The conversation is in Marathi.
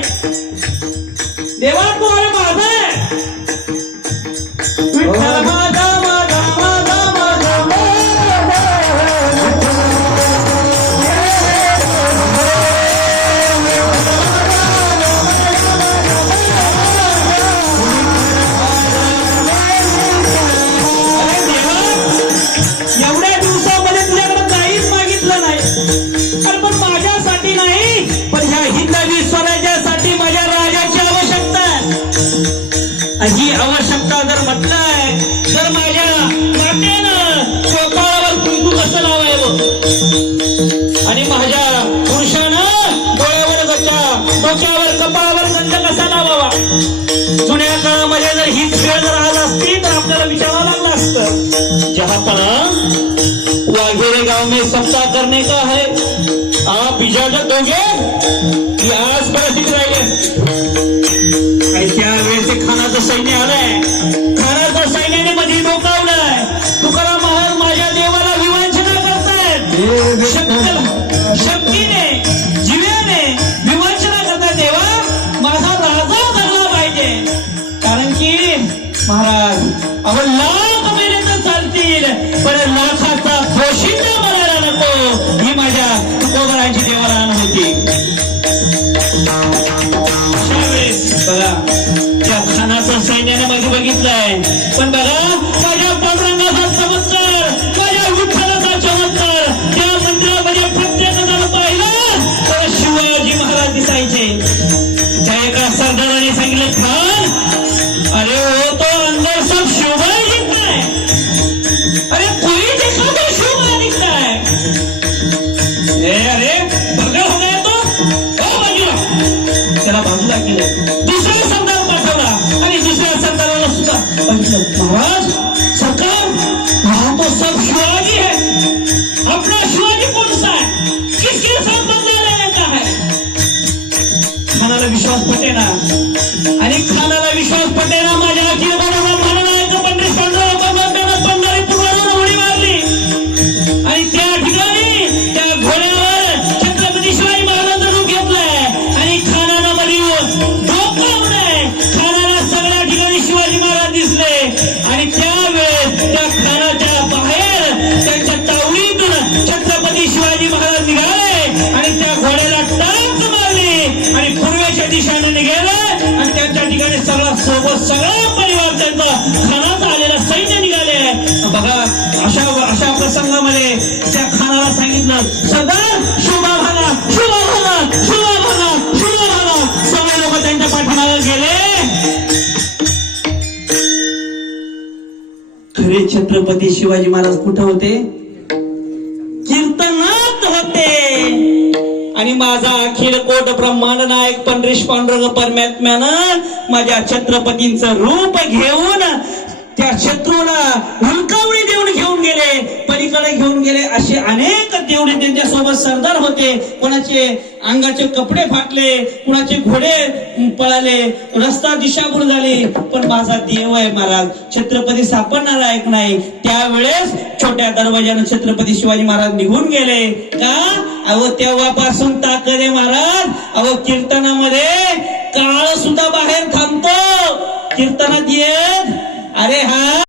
नाही. देवा तू अरे माझा आहे. विठ्ठल माझा माझा माझा माझा एवढ्या दिवसामध्ये तुझ्याकडे काहीच मागितलं नाही. पण माझ्यासाठी नाही, पण ह्या हिंदवी स्वराज्यासाठी माझ्या राजाची आवश्यकता आहे. ही आवश्यकता जर म्हटलंय तर माझ्या मातेनं कपाळावर कुंकू कसं लावायचं आणि माझ्या पुरुषानं डोक्यावर कपाळावर गंध कसा लावावा. जुन्या काळामध्ये जर हीच खेळ जर आज असती तर आपल्याला विचारावं लागलं असतं. जहापना वाघेरे गाव में सप्ताह करने का है, आप इजाजत दोगे. आज परिस्थिती राहिली त्यावेळेस खानाचं सैन्य आलंय. खानाचं सैन्याने मध्ये डोकावलंय. तुकाराम महाराज माझ्या देवाला विवंचना करतायत. शक्तीने जिव्याने विवंचना करतायत. देवा माझा राजा धरला पाहिजे. कारण की महाराज अहो लाख महिने तर चालतील पण लाखाचा पोशिंदा बनायला नको, ही माझ्या तुकोबरांची देवाला आण होती. बघा त्या खानाचं सैन्याने मध्ये बघितलंय. पण बघा माझ्या पांडुरंगाचा चमत्कार, माझ्या विठ्ठलाचा चमत्कार त्या मंदिरामध्ये प्रत्येकाला पाहिलं तर शिवाजी महाराज दिसायचे. त्या एका सरदाराने सांगितलं खान अरे हो तो अंदर सब शिवभाई दिखता है. अरे कोई देखा तो शिवभाई दिखता है. अरे बघा हो गया तो बाजूला, त्याला बाजूला केलं. दुसरा सरदार पाठवला आणि दुसऱ्या सरदाराला सुद्धा महाराज सरकार वहां तो सब शिवाजी है. अपना शिवाजी कौन सा है, किसके साथ बदला लेने का है. खानाला विश्वास पटेना आणि खानाला विश्वास पटेना. माझ्या अखिल बरोबर महाराज पंडित पांडुरंगानं पंढरीपूरवरून उडी मारली आणि त्या ठिकाणी त्या घोड्यावर छत्रपती शिवाजी महाराजांचं रूप घेतलंय आणि खानानं मध्ये डोकावलंय. खानाला सगळ्या ठिकाणी शिवाजी महाराज दिसले आणि त्यावेळेस त्या खानाच्या बाहेर त्यांच्या तावडीतून छत्रपती शिवाजी महाराज निघाले आणि त्या घोड्याला टाच मारली आणि पूर्वेच्या दिशेने निघाले आणि त्यांच्या ठिकाणी सगळा सोबत सगळा परिवार त्यांचा खानाचा आलेला सैन्य निघाले. बघा अशा प्रसंगामध्ये त्या खानाला सांगितलं सरदार शोभा भाला शोभा भाला शोभा भाला शोभा भाला. सगळे लोक त्यांच्या पाठीमागे गेले. खरे छत्रपती शिवाजी महाराज कुठे होते, कीर्तनात होते. आणि माझा अखिल कोट ब्रह्मांड नायक पंढरीश पांडुरंग परमात्म्यानं माझ्या छत्रपतींचं रूप घेऊन त्या शत्रूला हुलकावणी देऊन घेऊन गेले, पलीकडे घेऊन गेले. असे अनेक देवळे त्यांच्या सोबत सरदार होते. कोणाचे अंगाचे कपडे फाटले, कुणाचे घोडे पळाले, रस्ता दिशाभूल झाली. पण माझा देव आहे महाराज, छत्रपती सापडणार ऐक नाही. त्यावेळेस छोट्या दरवाजाने छत्रपती शिवाजी महाराज निघून गेले. का अहो तेव्हापासून ताकद आहे महाराज. अहो कीर्तनामध्ये काळ सुद्धा बाहेर थांबतो. कीर्तनात येत अरे हा